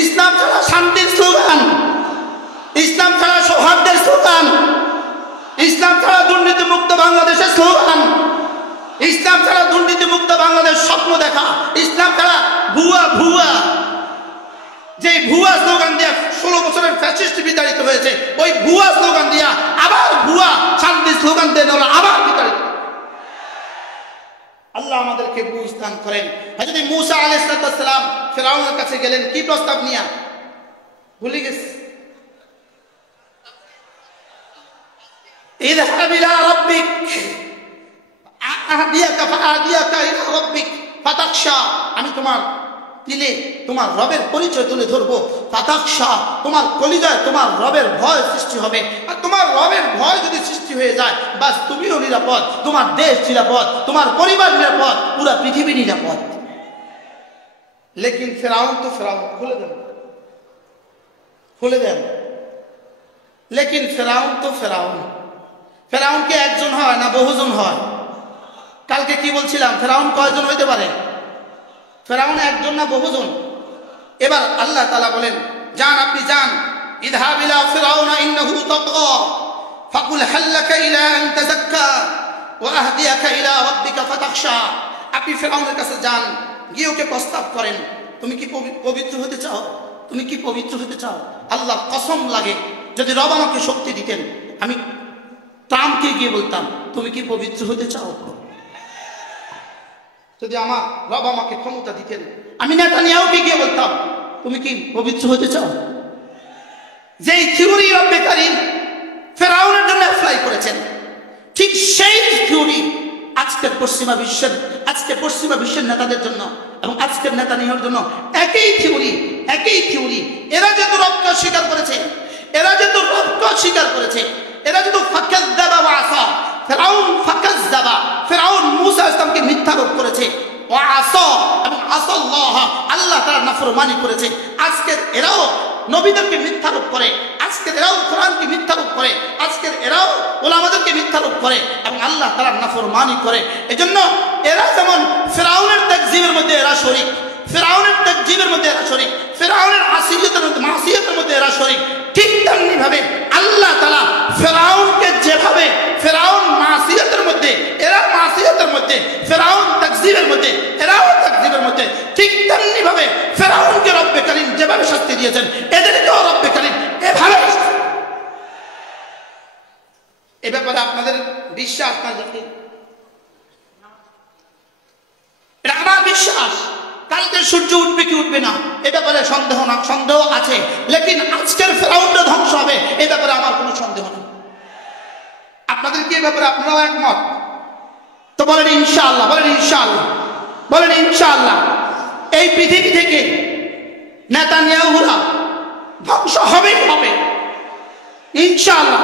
ইসলাম ছাড়া শান্তির স্লোগান, ইসলাম ছাড়া সৌহার্দ্যের স্লোগান, ইসলাম ছাড়া দুর্নীতিমুক্ত বাংলাদেশের স্লোগান, ইসলাম ছাড়া দুর্নীতিমুক্ত বাংলাদেশ স্বপ্ন দেখা, ইসলাম ছাড়া ভুয়া ভুয়া যে ভুয়া স্লোগান দিয়ে 16 বছরের ফ্যাসিস্ট বিতাড়িত হয়েছে, ওই ভুয়া স্লোগান দিয়া আবার ভুয়া শান্তি স্লোগান দিয়ে আবার বিতাড়িত। আল্লাহ আমাদেরকে বুঝদান করেন। হযরত মূসা আলাইহিস সালাম ফিরআউনের কাছে গেলেন কি প্রস্তাব নিয়ে ভুলে গেছে, ইযহাব ইলা রাব্বিক আহদিয়াকা ফাআদিয়াকা ইলা রাব্বিক ফাতাখশা, আমি তোমার দিলে তোমার রবের পরিচয় তুলে ধরবো, ফাতাখশা, তোমার কলিজায় তোমার রবের ভয় সৃষ্টি হবে। আর তোমার রবের ভয় যদি সৃষ্টি হয়ে যায়, বাস তুমিও নিরাপদ, তোমার দেশ নিরাপদ, তোমার পরিবার নিরাপদ, পুরো পৃথিবী নিরাপদ। লেকিন ফেরাউন তো ফেরাউন খুলে দেন, লেকিন ফেরাউন তো ফেরাউন, ফেরাউনকে একজন হয় না বহুজন হয়? কালকে কি বলছিলাম, ফেরাউন কয়জন হইতে পারে? ফেরাউন একজন না বহুজন? এবার আল্লাহ তাআলা বলেন, যান আপনি যান, ইযহাব ইলা ফিরআউনা ইন্নাহু তাগা ফাকুল হাল্লাকা ইলা আন তাযাক্কা ওয়া আহদিয়াকা ইলা রাব্বিকা ফাতাখশা। আপনি ফিরআউনের কাছে যান, গিয়ে ওকে প্রস্তাব করেন, তুমি কি পবিত্র হতে চাও? তুমি কি পবিত্র হতে চাও? আল্লাহর কসম লাগে, যদি রব আমাকে শক্তি দিতেন, আমি ট্রাম্পকে গিয়ে বলতাম তুমি কি পবিত্র হতে চাও? যদি আমার রব আমাকে ক্ষমতা দিতেন, আমি নেতানিয়াহুকে গিয়ে বলতাম তুমি কি পবিত্র হতে চাও? যেই থিওরি রব্বে কারীম ফেরাউনের জন্য অ্যাপ্লাই করেছেন, ঠিক সেই থিওরি আজকের পশ্চিমা বিশ্বের নেতাদের জন্য এবং আজকের নেতানিয়াহুর জন্য একই থিওরি। এরা যেহেতু রবকে স্বীকার করেছে, এরা যেহেতু ফাকাজ্জাবা ওয়া আসা, ফেরাউন মূসা ইসলামকে মিথ্যারোপ করেছে, ওয়া আসা এবং আসাল্লাহ, আল্লাহ তাআলার নাফরমানি করেছে। আজকের এরাও নবীদেরকে মিথ্যারোপ করে, আজকের এরাও কোরআনকে মিথ্যারোপ করে, আজকের এরাও উলামাদেরকে মিথ্যারোপ করে এবং আল্লাহ তাআলার নাফরমানি করে। এজন্য এরা যেমন ফিরআউনের তাকযীবের মধ্যে এরা শরীক, ফিরআউনের মাসিয়াতের মধ্যে এরা শরীক, ঠিক তেমনি ভাবে আল্লাহ তাআলা ফিরআউনকে যেভাবে ফিরআউন মাসিয়াতের মধ্যে, এরা মাসিয়াতের মধ্যে, ফিরআউন তাকযীবের মধ্যে, এরাও তাকযীবের মধ্যে, ঠিক তেমনি ভাবে ফিরআউনকে রব্বে কারীম যেভাবে শাস্তি দিয়েছেন, এদেরকেও রব্বে কারীম এভাবে। এ ব্যাপারে আপনাদের বিশ্বাস না? এটা আমার বিশ্বাস। কালকে সূর্য উঠবে কি উঠবে না এ ব্যাপারে সন্দেহ আছে, লেকিন আজকের ফেরাউনটা ধ্বংস হবে এ ব্যাপারে আমার কোনো সন্দেহ নেই। আপনাদের কি এ ব্যাপারে আপনারাও একমত? তো বলেন ইনশাআল্লাহ, বলেন ইনশাআল্লাহ। এই পৃথিবী থেকে নেতানিয়াহুরা ধ্বংস হবেই হবে ইনশাআল্লাহ,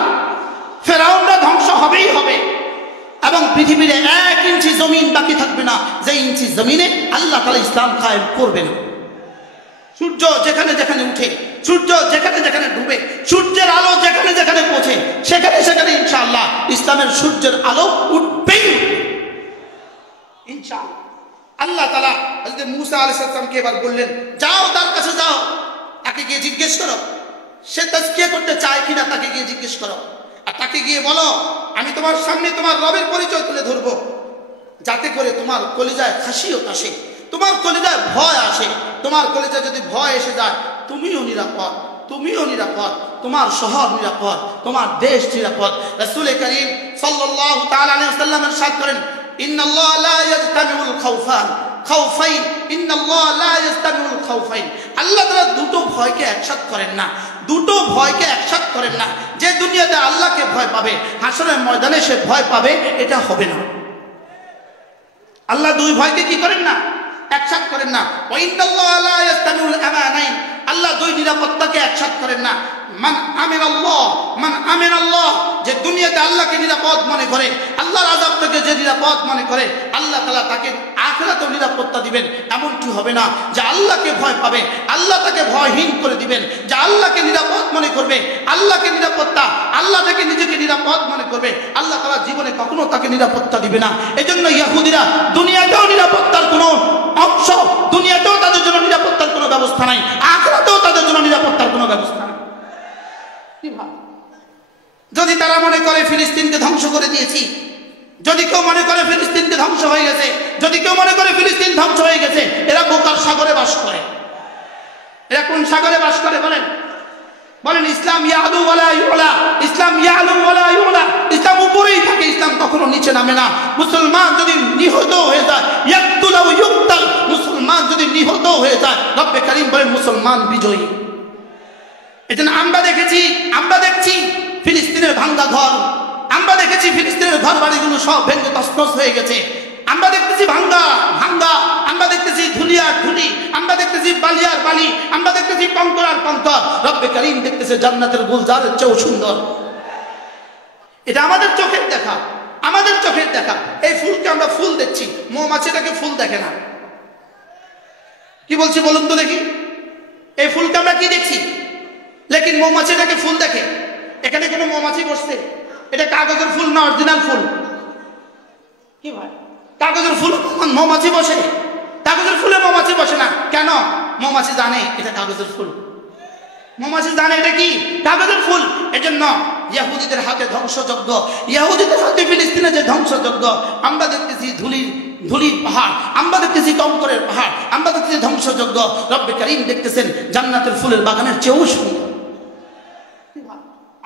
ফেরাউনটা ধ্বংস হবেই হবে এবং পৃথিবীর 1 ইঞ্চি জমিন বাকি থাকবে না যে ইঞ্চি জমিনে আল্লাহ তাআলা ইসলাম কায়েম করবেন। সূর্য যেখানে যেখানে উঠে, সূর্য যেখানে যেখানে ডুবে, সূর্যের আলো যেখানে যেখানে পৌঁছে, সেখানে সেখানে ইনশাআল্লাহ ইসলামের সূর্যের আলো উঠবেই ইনশাআল্লাহ। আল্লাহ তাআলা হযরত মূসা আলাইহিস সালামকে এবার বললেন, যাও তার কাছে যাও, তাকে গিয়ে জিজ্ঞেস করো সে তাজকিয়া করতে চায় কিনা, তাকে গিয়ে জিজ্ঞেস করো। আর তাকে গিয়ে বলো আমি তোমার সামনে তোমার রবের পরিচয় তুলে ধরবো, যাতে করে তোমার কলিজায় খাসিয়ত আসে, তোমার কলিজায় ভয় আসে। তোমার কলিজায় যদি ভয় এসে যায়, তুমিও নিরাপদ, তোমার শহর নিরাপদ, তোমার দেশ নিরাপদ। রাসূল করিম সাল্লাল্লাহু তাআলা আলাইহি ওয়াসাল্লাম ইরশাদ করেন, ইন্নাল্লাহ লা ইয়াজতামিউল খাউফাইন, ইন্নাল্লাহ লা ইয়াজতামিউল খাউফাইন। আল্লাহ তাআলা দুটো ভয়কে একসাথে করেন না। যে দুনিয়াতে আল্লাহকে ভয় পাবে, হাসরের ময়দানে সে ভয় পাবে, এটা হবে না। আল্লাহ দুই ভয়কে কি করেন না? একসাথে করেন না। ওয়া ইন্নাল্লাহ লা ইয়াজতামিউল আমানাইন, আল্লাহ দুই নিরাপত্তাকে একসাথে করেন না। মান আমিনাল্লাহ, যে দুনিয়াতে আল্লাহকে নিরাপদ মনে করে, আল্লাহর আযাব থেকে যে নিরাপদ মনে করে, আল্লাহ তাআলা তাকে আখিরাতেও নিরাপত্তা দিবেন। এমনটি হবে না যে আল্লাহকে ভয় পাবে, আল্লাহ তাকে ভয়হীন করে দিবেন। যে আল্লাহকে নিরাপদ মনে করবে, আল্লাহকে নিরাপত্তা, আল্লাহ থেকে নিজেকে নিরাপদ মনে করবে, আল্লাহ তাআলা জীবনে কখনো তাকে নিরাপত্তা দিবে না। এজন্য ইহুদিরা দুনিয়াতেও নিরাপত্তার কোনো অংশ, দুনিয়াতেও তাদের জন্য নিরাপত্তার কোনো ব্যবস্থা নাই, আখিরাতেও কোনো ব্যবস্থা নেই। যদি তারা মনে করে ফিলিস্তিনকে ধ্বংস করে দিয়েছি, যদি কেউ মনে করে ফিলিস্তিনকে ধ্বংস হয়ে গেছে, যদি কেউ মনে করে ফিলিস্তিন ধ্বংস হয়ে গেছে, এরা বোকার সাগরে বাস করে। এরা কোন সাগরে বাস করে বলেন? বলেন ইসলাম ইয়ালু ওয়ালা ইউলা, ইসলাম ইয়ালু ওয়ালা ইউলা, ইসলাম উপরেই থাকে, ইসলাম কখনো নিচে নামে না। মুসলমান যদি নিহত হয়ে যায়, ইয়াকতুল ওয়া ইউকতাল, মুসলমান যদি নিহত হয়ে যায়, রব্বে কারীম বলেন মুসলমান বিজয়ী। এজন্য আমরা দেখছি ফিলিস্তিনের ভাঙ্গা ঘর, আমরা দেখেছি ফিলিস্তিনের ঘর বাড়িগুলো সব ভেঙে তছনছ হয়ে গেছে। আমরা দেখতেছি ভাঙ্গা, আমরা দেখতেছি ধুলিয়ার ধুলি, আমরা দেখতেছি বালিয়ার বালি, আমরা দেখতেছি কঙ্করার কঙ্কর। রব্বে কারীম দেখতেছে জান্নাতের গুলজারের চেয়েও সুন্দর। এটা আমাদের চোখের দেখা, আমাদের চোখের দেখা। এই ফুলকে আমরা ফুল দেখছি, মৌমাছিটাকে ফুল দেখে না। কি বলছি বলুন তো দেখি? এই ফুলকে আমরা কি দেখছি, লেকিন মৌমাছিটাকে ফুল দেখে। এখানে কোনো মৌমাছি বসছে? এটা কাগজের ফুল না অরিজিনাল ফুল? কি ভাই, কাগজের ফুল মৌমাছি বসে? কাগজের ফুলে মৌমাছি বসে না কেন? মৌমাছি জানে এটা কাগজের ফুল, মৌমাছি জানে এটা কি কাগজের ফুল। এজন্য ইহুদিদের হাতে ধ্বংসযজ্ঞ, ইহুদিদের হাতে ফিলিস্তিনে যে ধ্বংসযজ্ঞ, আমরা দেখতেছি ধুলির পাহাড়, আমরা দেখতেছি কঙ্করের পাহাড়, আমরা দেখতেছি ধ্বংসযজ্ঞ। রব্বে কারীম দেখতেছেন জান্নাতের ফুলের বাগানের চেয়েও সুন্দর।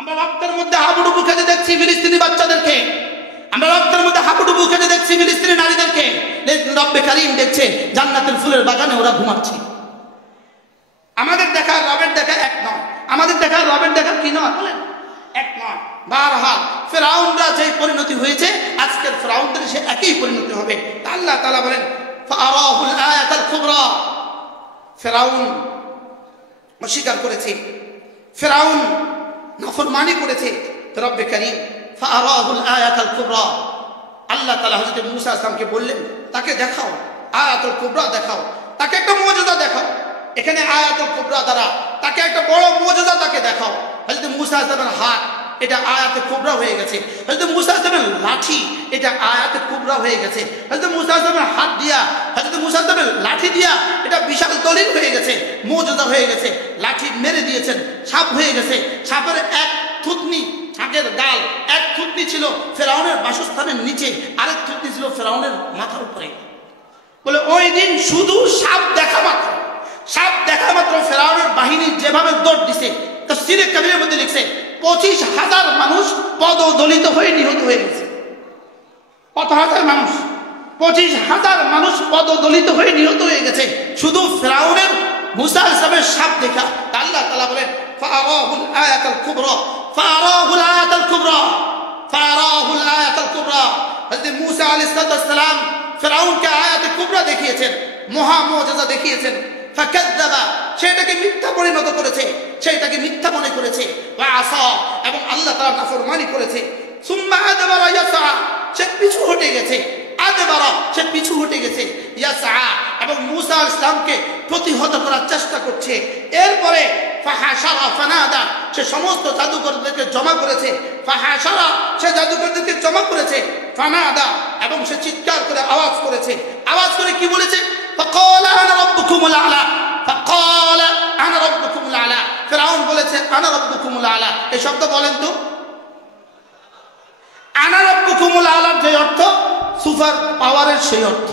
আমরা রক্তের মধ্যে হাবুডুবু খেতে দেখছি ফিলিস্তিনি বাচ্চাদেরকে, আমরা রক্তের মধ্যে হাবুডুবু খেতে দেখছি ফিলিস্তিনি নারীদেরকে। রব্বে কারীম দেখছে জান্নাতের ফুলের বাগানে ওরা ঘুমাচ্ছে। আমাদের দেখা রবের দেখা এক নয়, আমাদের দেখা রবের দেখা কি নয় বলেন? এক নয়। বারহাল ফিরআউনরা যে পরিণতি হয়েছে, আজকের ফিরআউনদের সে একই পরিণতি হবে। আল্লাহ তাআলা বলেন ফাআরাহুল আয়াতাল কুবরা, ফিরআউন অস্বীকার করেছে, ফিরআউন নাফরমানি করেছে। রব্বে কারীম ফাআরাহুল আয়াতাল কুবরা, আল্লাহ তাআলা হযরত মূসা আলাইহিস সালামকে বললেন তাকে দেখাও আয়াতুল কুবরা, দেখাও তাকে একটা মুজিজা দেখাও। এখানে আয়াতুল কুবরা দ্বারা তাকে একটা বড় মুজিজা তাকে দেখাও। হযরত মূসা আলাইহিস সালামের হাত, এটা আয়াতে কুবরা হয়ে গেছে। হযরত মূসা আলাইহিস সালামের লাঠি, এটা আয়াতে কুবরা হয়ে গেছে। হযরত মূসা আলাইহিস সালামের হাত দিয়া, হযরত মূসা আলাইহিস সালামের লাঠি দিয়া এটা বিশাল দলিল হয়ে গেছে, মুজিজা হয়ে গেছে। লাঠি মেরে দিয়েছেন, সাপ হয়ে গেছে। সাপের এক থুতনি, ছাগের গাল, এক থুতনি ছিল ফিরআউনের বাসস্থানের নিচে, আরেক থুতনি ছিল ফিরআউনের মাথার উপরে। বলে ওই দিন শুধু সাপ দেখা মাত্র, সাপ দেখা মাত্র ফিরআউনের বাহিনী যেভাবে দৌড় দিছে, তাফসীরে কাবীরের মধ্যে লিখছে 25,000 মানুষ পদদলিত হয়ে নিহত হয়ে গেছে। কত হাজার মানুষ? 25,000 মানুষ পদদলিত হয়ে নিহত হয়ে গেছে শুধু ফিরআউনের মূসা আলাইহিস সালামের সাপ দেখা। আল্লাহ তাআলা বলেন ফাআরাহুল আয়াতাল কুবরা, ফাআরাহুল আয়াতাল কুবরা, ফাআরাহুল আয়াতাল কুবরা। হযরত মূসা আলাইহিস সালাম ফিরআউনকে আয়াতে কুবরা দেখিয়েছেন, মহা মুজিজা দেখিয়েছেন। ফাকাযযাবা, সেটাকে মিথ্যা পরিণত করেছে, সেটাকে মিথ্যা মনে করেছে। ওয়া আসা, এবং আল্লাহ তাআলা নাফরমানি করেছে। সুম্মা আদবারা ইয়াসা, সে পিছু হটে গেছে। আদবারা, সে পিছু হটে গেছে। ইয়াসা, এবং মূসা আলাইহিস সালামকে প্রতিহত করার চেষ্টা করছে। এরপরে ফাহাশারা ফানাদা, সে সমস্ত জাদুকরদেরকে জমা করেছে। ফাহাশারা, সে জাদুকরদেরকে জমা করেছে। ফানাদা, এবং সে চিৎকার করে আওয়াজ করেছে। আওয়াজ করে কি বলেছে? ফাকালা আনা রাব্বুকুমুল আলা, ফাকালা আনা রাব্বুকুমুল আলা। ফিরআউন বলেছে আনা রাব্বুকুমুল আলা। এই শব্দ বলেন তো, আনা রাব্বুকুমুল আলার যে অর্থ, সুপার পাওয়ারের সেই অর্থ।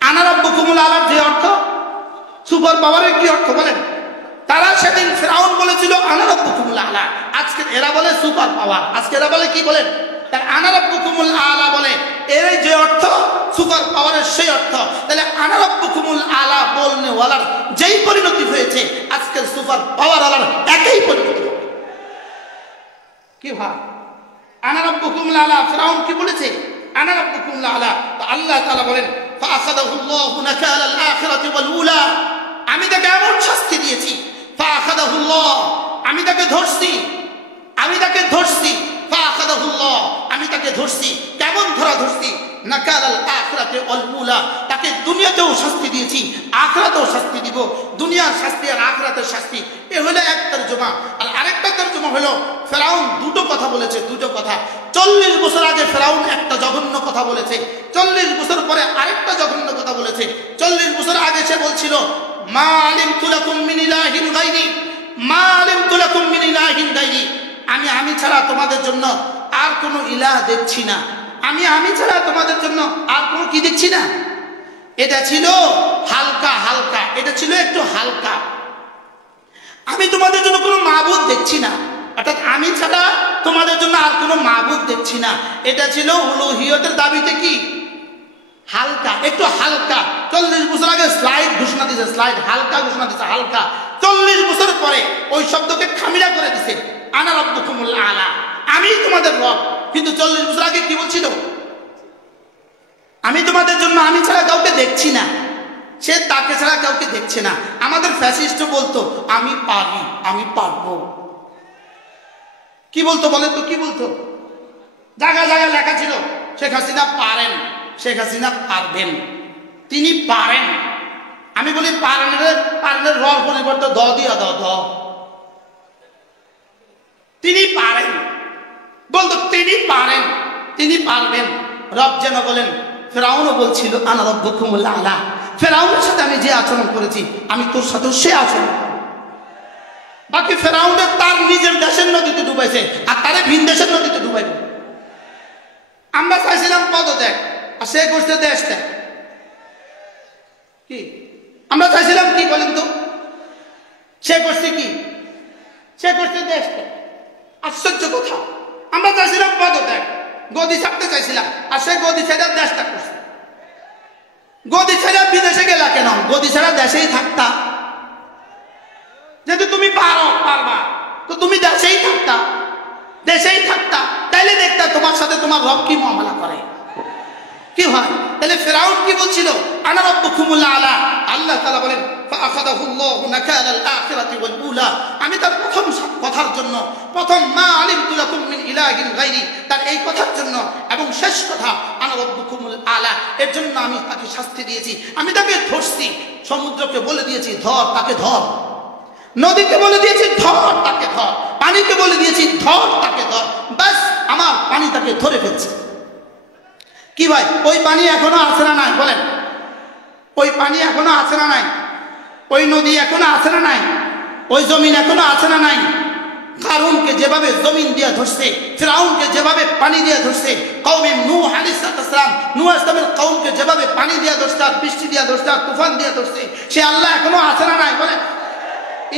আনা রাব্বুকুমুল আলার যে অর্থ, সুপার পাওয়ারের কি অর্থ বলেন? তারা সেদিন ফিরআউন বলেছিল আনা রাব্বুকুমুল আলা, আজকে এরা বলে সুপার পাওয়ার। আজকে এরা বলে কি বলেন? তাহলে আনা রাব্বুকুমুল আলা বলে, এর যে অর্থ সুপার পাওয়ারের সেই অর্থ। তাহলে আনা রাব্বুকুমুল আলা বলনে ওয়ালার যেই পরিণতি হয়েছে, আজকের সুপার পাওয়ার আলার একই পরিণতি হবে। কি ভাই, আনা রাব্বুকুমুল আলা, ফিরআউন কি বলেছে? আনা রাব্বুকুমুল আলা। তো আল্লাহ তাআলা বলেন ফাআখাযাহুল্লাহু নাকালাল আখিরাতি ওয়াল উলা, আমি তাকে এমন শাস্তি দিয়েছি। ফাআখাযাহুল্লাহ, আমি তাকে ধরছি, আমি তাকে ধরছি। ফাআখাযাহুল্লাহ, আমি তাকে ধরছি। কেমন ধরা ধরছি? নাকালাল আখিরাতি ওয়াল উলা, তাকে দুনিয়াতেও শাস্তি দিয়েছি, আখিরাতেও শাস্তি দিব। দুনিয়ার শাস্তি আর আখিরাতের শাস্তি, এ হলো এক তরজমা। আর আরেকটা তরজমা হলো ফিরআউন দুটো কথা বলেছে, দুটো কথা। 40 বছর আগে ফিরআউন একটা জঘন্য কথা বলেছে, 40 বছর পরে আরেকটা জঘন্য কথা বলেছে। 40 বছর আগে সে বলছিল মা আলিমতু লাকুম মিন ইলাহিন গায়রি, মা আলিমতু লাকুম মিন ইলাহিন গায়রি, আমি ছাড়া তোমাদের জন্য আর কোনো ইলাহ দেখছি না, আমি ছাড়া তোমাদের জন্য আর কোনো কি দেখছি না। এটা ছিল হালকা হালকা, এটা ছিল একটু হালকা। আমি তোমাদের জন্য কোনো মাবুদ দেখছি না, অর্থাৎ আমি ছাড়া তোমাদের জন্য আর কোনো মাবুদ দেখছি না। এটা ছিল উলুহিয়তের দাবিতে কি হালকা, একটু হালকা। 40 বছর আগে স্লাইড ঘোষণা দিয়েছে, স্লাইড হালকা ঘোষণা দিয়েছে, হালকা। 40 বছর পরে ওই শব্দকে খামিরা করে দিছে, আনা রাব্বুকুমুল আলা, আমি তোমাদের রব। কিন্তু 40 বছর আগে কি বলছিল? আমি তোমাদের জন্য আমি ছাড়া কাউকে দেখছি না, সে তাকে ছাড়া কাউকে দেখছে না। আমাদের ফ্যাসিস্ট বলতো আমি পারি, আমি পারবো। কি বলতো বলেন তো, কি বলতো? জায়গায় জায়গায় লেখা ছিল শেখ হাসিনা পারেন, শেখ হাসিনা পারবেন, তিনি পারেন। আমি বলি পারেনের রর পরিবর্তে দ দিয়া দ, তিনি পারেন বলতো, তিনি পারেন, তিনি পারবেন। রব যেন বলেন, ফেরাউনও বলছিল আনা রাব্বুকুমুল আলা, ফেরাউনের সাথে আমি যে আচরণ করেছি আমি তোর সাথে সে আচরণ করব। বাকি ফেরাউনের তার নিজের দেশের নদীতে ডুবাইছে, আর তারে ভিন দেশের নদীতে ডুবাইব। আমরা চাইছিলাম পদত্যাগ, আর সে করছে দেশ ত্যাগ। কি আমরা চাইছিলাম কি বলেন তো? সে করছে কি? সে করছে দেশ ত্যাগ। আশ্চর্য কথা, আমরা চাইছিলাম পদত্যাগ, গদি ছাড়তে চাইছিলাম, আর সে গদি ছেড়ে দেশ ত্যাগ করছে। গদি ছেড়ে বিদেশে গেলা কেন? গদি ছাড়া দেশেই থাকতা। যেহেতু তুমি পারবা, তো তুমি দেশেই থাকতা, দেশেই থাকতা, তাইলে দেখতা তোমার সাথে তোমার রব কি মুআমালা করে, কি হয়। তাহলে ফিরআউন কি বলছিল? আনা রাব্বুকুমুল আলা। আল্লাহ তাআলা বলেন ফাআখাযাহুল্লাহু নাকালাল আখিরাতি ওয়াল উলা। আমি তার প্রথম কথার জন্য, প্রথম মা আলিমতু লাকুম মিন ইলাহিন গায়রি, তার এই কথার জন্য, এবং শেষ কথা আনা রাব্বুকুমুল আলা, এর জন্য আমি তাকে শাস্তি দিয়েছি। আমি তাকে ধরছি, সমুদ্রকে বলে দিয়েছি ধর, তাকে ধর। নদীকে বলে দিয়েছি ধর, তাকে ধর। পানিকে বলে দিয়েছি ধর, তাকে ধর। বাস আমার পানি তাকে ধরে ফেলছে। কি ভাই, ওই পানি এখনো আছে না নাই বলেন? ওই পানি এখনো আছে না নাই? ওই নদী এখনো আছে না নাই? ওই জমিন এখনো আছে না নাই? কারুনকে যেভাবে জমিন দিয়ে ধরছে, ফিরআউনকে যেভাবে পানি দিয়ে ধরছে, কওমে নূহ আলাইহিস সালাম, নূহ ইসলামের কওমকে যেভাবে পানি দিয়ে ধরছে, আর বৃষ্টি দিয়ে ধরছে, আর তুফান দিয়ে ধরছে, সে আল্লাহ এখনো আছে না নাই বলেন?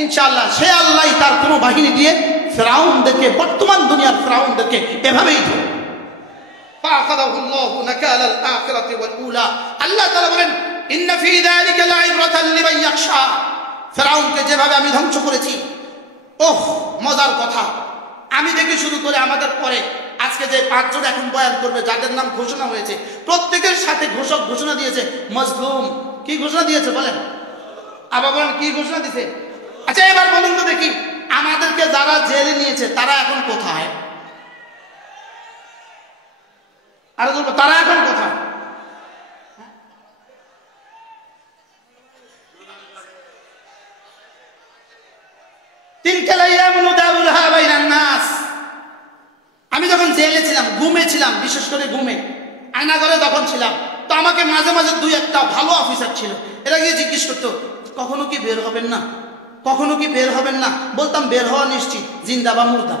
ইনশাআল্লাহ সে আল্লাহ তার কোনো বাহিনী দিয়ে ফিরআউনদেরকে, বর্তমান দুনিয়ার ফিরআউনদেরকে এভাবেই ধরে। ফাআখাযাহুল্লাহু নাকালাল আখিরাতি ওয়াল উলা। আল্লাহ তাআলা বলেন ইন্না ফী যালিকা লাইবরাতান লিমান ইয়াখশা। ফিরআউনকে যেভাবে আমি ধ্বংস করেছি, ওহ মজার কথা, আমি থেকে শুরু করে আমাদের পরে আজকে যে 5 জন এখন বয়ান করবে, যাদের নাম ঘোষণা হয়েছে, প্রত্যেকের সাথে ঘোষণা দিয়েছে মজলুম। কি ঘোষণা দিয়েছে বলেন? আবার বলেন কি ঘোষণা দিয়েছে? আচ্ছা এবার বলুন তো দেখি, আমাদেরকে যারা জেলে নিয়েছে তারা এখন কোথায়? আর তারা এখন কোথায়? আমি যখন জেলে ছিলাম, ঘুমে ছিলাম, বিশেষ করে ঘুমে আয়নাঘরে যখন ছিলাম, তো আমাকে মাঝে মাঝে 2-1টা ভালো অফিসার ছিল, এরা গিয়ে জিজ্ঞেস করতো কখনো কি বের হবেন না, কখনো কি বের হবেন না? বলতাম বের হওয়া নিশ্চিত, জিন্দা বা মুর্দা।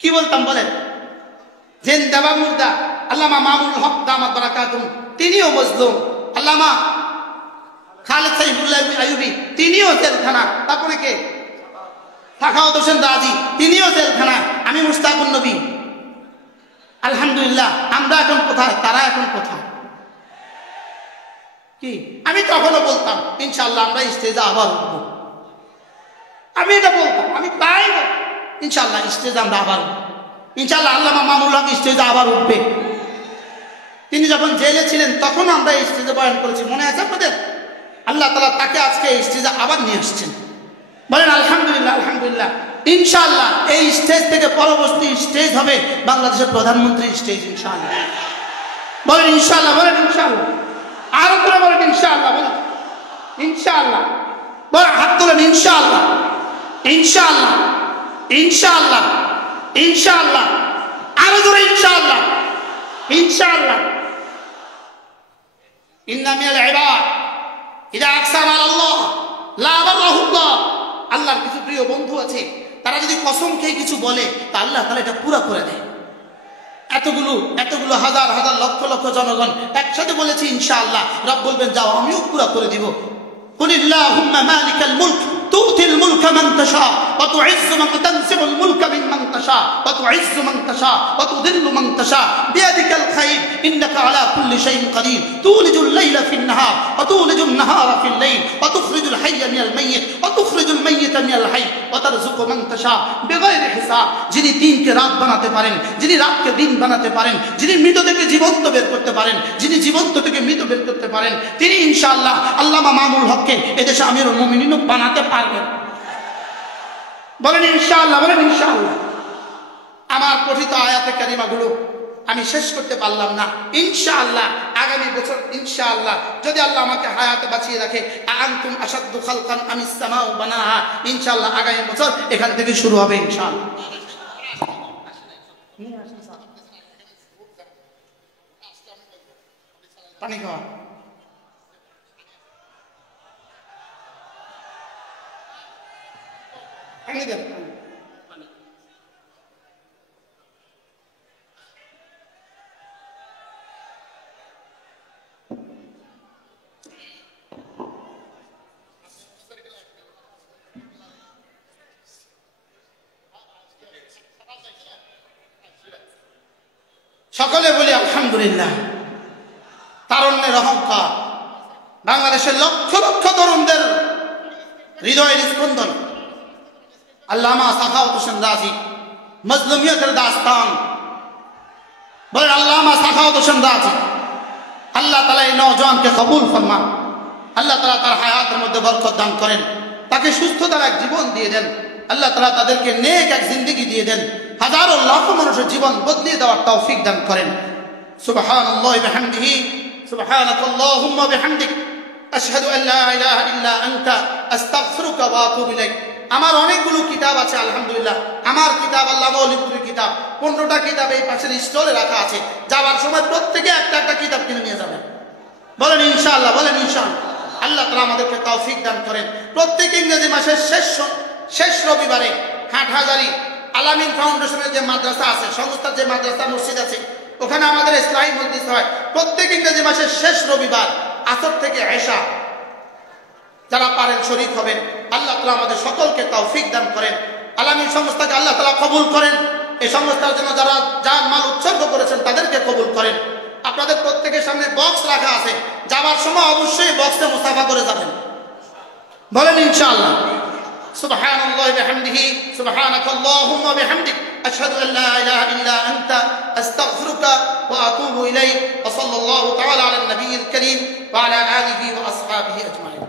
কি বলতাম বলেন? জিন্দা বা মুর্দা। আল্লামা মামুনুল হক দামাত বারাকাতুহু তিনিও মজলুম, আল্লামা খালেদ সাইফুল্লাহ আইয়ুবী তিনিও জেলখানা। তারপরে কে? সাখাওয়াত হোসেন রাজি, তিনিও জেলখানা। আমি মুশতাকুন নবী। আলহামদুলিল্লাহ আমরা এখন কোথায়, তারা এখন কোথায়? কি আমি তখনও বলতাম ইনশাআল্লাহ আমরা স্টেজে আবার উঠবো। আমি এটা বলতাম, আমি প্রায় ইনশাআল্লাহ স্টেজে আমরা আবার উঠবো, ইনশাআল্লাহ আল্লামা মামুনুল হক স্টেজে আবার উঠবে। তিনি যখন জেলে ছিলেন তখন আমরা এই স্টেজে বয়ান করেছি, মনে আছে আপনাদের? আল্লাহ তাআলা তাকে আজকে এই স্টেজে আবার নিয়ে আসছেন। বলেন আলহামদুলিল্লাহ। আলহামদুলিল্লাহ ইনশাআল্লাহ এই স্টেজ থেকে পরবর্তী স্টেজ হবে বাংলাদেশের প্রধানমন্ত্রীর স্টেজ ইনশাআল্লাহ। বলেন ইনশাআল্লাহ, বলেন ইনশাআল্লাহ, আরো করে বলেন ইনশাআল্লাহ, বলেন ইনশাআল্লাহ, বলেন হাত তোলেন ইনশাআল্লাহ, ইনশাআল্লাহ, ইনশাআল্লাহ, ইনশাআল্লাহ, আরো জোরে ইনশাআল্লাহ, ইনশাআল্লাহ। ইন্না মিনাল ইবাদ ইদা আকসাম আল্লাহ লা আবারাহুল্লাহ, আল্লাহর কিছু প্রিয় বন্ধু আছে, তারা যদি কসম খেয়ে কিছু বলে তা আল্লাহ তাআলা এটা পুরো করে দেয়। এতগুলো হাজার হাজার লক্ষ লক্ষ জনগণ একসাথে বলেছে ইনশাআল্লাহ, রব বলবেন যাও আমিও পুরো করে দিব। কুলিল্লাহুম্মা মালিকাল মুলক তুতিল মুলকা মান তাশা ওয়া তুইজ্জু মান তানসিবুল মুলকা মিম্মান তাশা ওয়া তুইজ্জু মান তাশা ওয়া তুযিল্লু মান তাশা বিয়াদিকাল খায়র ইন্নাকা আলা কুল্লি শাইইন কাদির তুলিজুল লাইলা ফিন নাহার ওয়া তুলিজুন নাহারা ফিল লাইল ওয়া তুখরিজুল হাইয়্যা মিনাল মাইয়িত ওয়া তুখরিজুল মাইয়িতা মিনাল হাইয়্য ওয়া তারযুকু মান তাশা বিগাইরি হিসাব। যিনি দিনকে রাত বানাতে পারেন, যিনি রাতকে দিন বানাতে পারেন, যিনি মৃত থেকে জীবন্ত বের করতে পারেন, যিনি জীবন্ত থেকে মৃত বের করতে পারেন, তিনি ইনশাআল্লাহ আল্লামা মামুনুল হককে এদেশে আমিরুল মুমিনিন বানাতে পারবেন। বলেন ইনশাআল্লাহ, বলেন ইনশাআল্লাহ। আমার পঠিত আয়াতে কারিমাগুলো আমি শেষ করতে পারলাম না, ইনশাআল্লাহ আগামী বছর ইনশাআল্লাহ যদি আল্লাহ আমাকে হায়াতে বাঁচিয়ে রাখে, আনতুম আশাদ্দু খালকান আমিস সামাউ বানাহা, ইনশাআল্লাহ আগামী বছর এখান থেকে শুরু হবে ইনশাআল্লাহ। পানি খাওয়া পানি দেন। সকলে বলি আলহামদুলিল্লাহ। তারুণ্যের অহংকার, বাংলাদেশের লক্ষ লক্ষ তরুণদের হৃদয়ের স্পন্দন, আল্লামা সাখাওয়াত হোসেন রাজি মজলুমিয়তের দাস্তান। বলেন আল্লামা সাখাওয়াত হোসেন রাজি, আল্লাহ তাআলা এই নওজওয়ানকে কবুল ফরমান, আল্লাহ তাআলা তার হায়াতের মধ্যে বরকত দান করেন, তাকে সুস্থতার এক জীবন দিয়ে দেন, আল্লাহ তাআলা তাদেরকে নেক এক জিন্দেগি দিয়ে দেন, হাজারো লাখ মানুষের জীবন বদলে দেওয়ার তৌফিক দান করেন। সুবহানাল্লাহি ওয়া বিহামদিহি সুবহানাকাল্লাহুম্মা বিহামদিক আশহাদু আল লা ইলাহা ইল্লা আনতা আস্তাগফিরুকা ওয়া আতুবু ইলাইক। আমার অনেকগুলো কিতাব আছে আলহামদুলিল্লাহ। আমার কিতাব আল্লাহ মৌলিপুরের কিতাব 15টা কিতাব এই পাশের স্টলে রাখা আছে, যাওয়ার সময় প্রত্যেকে একটা একটা কিতাব কিনে নিয়ে যাবেন। বলেন ইনশাআল্লাহ, বলেন ইনশাআল্লাহ। আল্লাহ তাআলা আমাদেরকে তৌফিক দান করেন। প্রত্যেক ইংরেজি মাসের শেষ রবিবারে হাটহাজারী আলামিন ফাউন্ডেশনের যে মাদ্রাসা আছে, সংস্থার যে মাদ্রাসা মসজিদ আছে, ওখানে আমাদের ইসলামী মজলিস হয় প্রত্যেক ইংরেজি মাসের শেষ রবিবার আসর থেকে এশা। যারা পারেন শরীক হবেন। আল্লাহ তাআলা আমাদের সকলকে তৌফিক দান করেন। আলামিন সংস্থাকে আল্লাহ তাআলা কবুল করেন। এই সংস্থার জন্য যারা জান মাল উৎসর্গ করেছেন তাদেরকে কবুল করেন। আপনাদের প্রত্যেকের সামনে বক্স রাখা আছে, যাওয়ার সময় অবশ্যই বক্সে মুসাফা করে যাবেন। বলেন ইনশাআল্লাহ। সুবহানাল্লাহি ওয়া বিহামদিহি সুবহানাকাল্লাহুম্মা ওয়া বিহামদিক আশহাদু আল লা ইলাহা ইল্লা আনতা আস্তাগফিরুকা ওয়া আতুবু ইলাইক ওয়া সাল্লাল্লাহু তাআলা আলা নবিয়্যিল কারীম ওয়া আলা আলিহি ওয়া আসহাবিহি আজমাইন।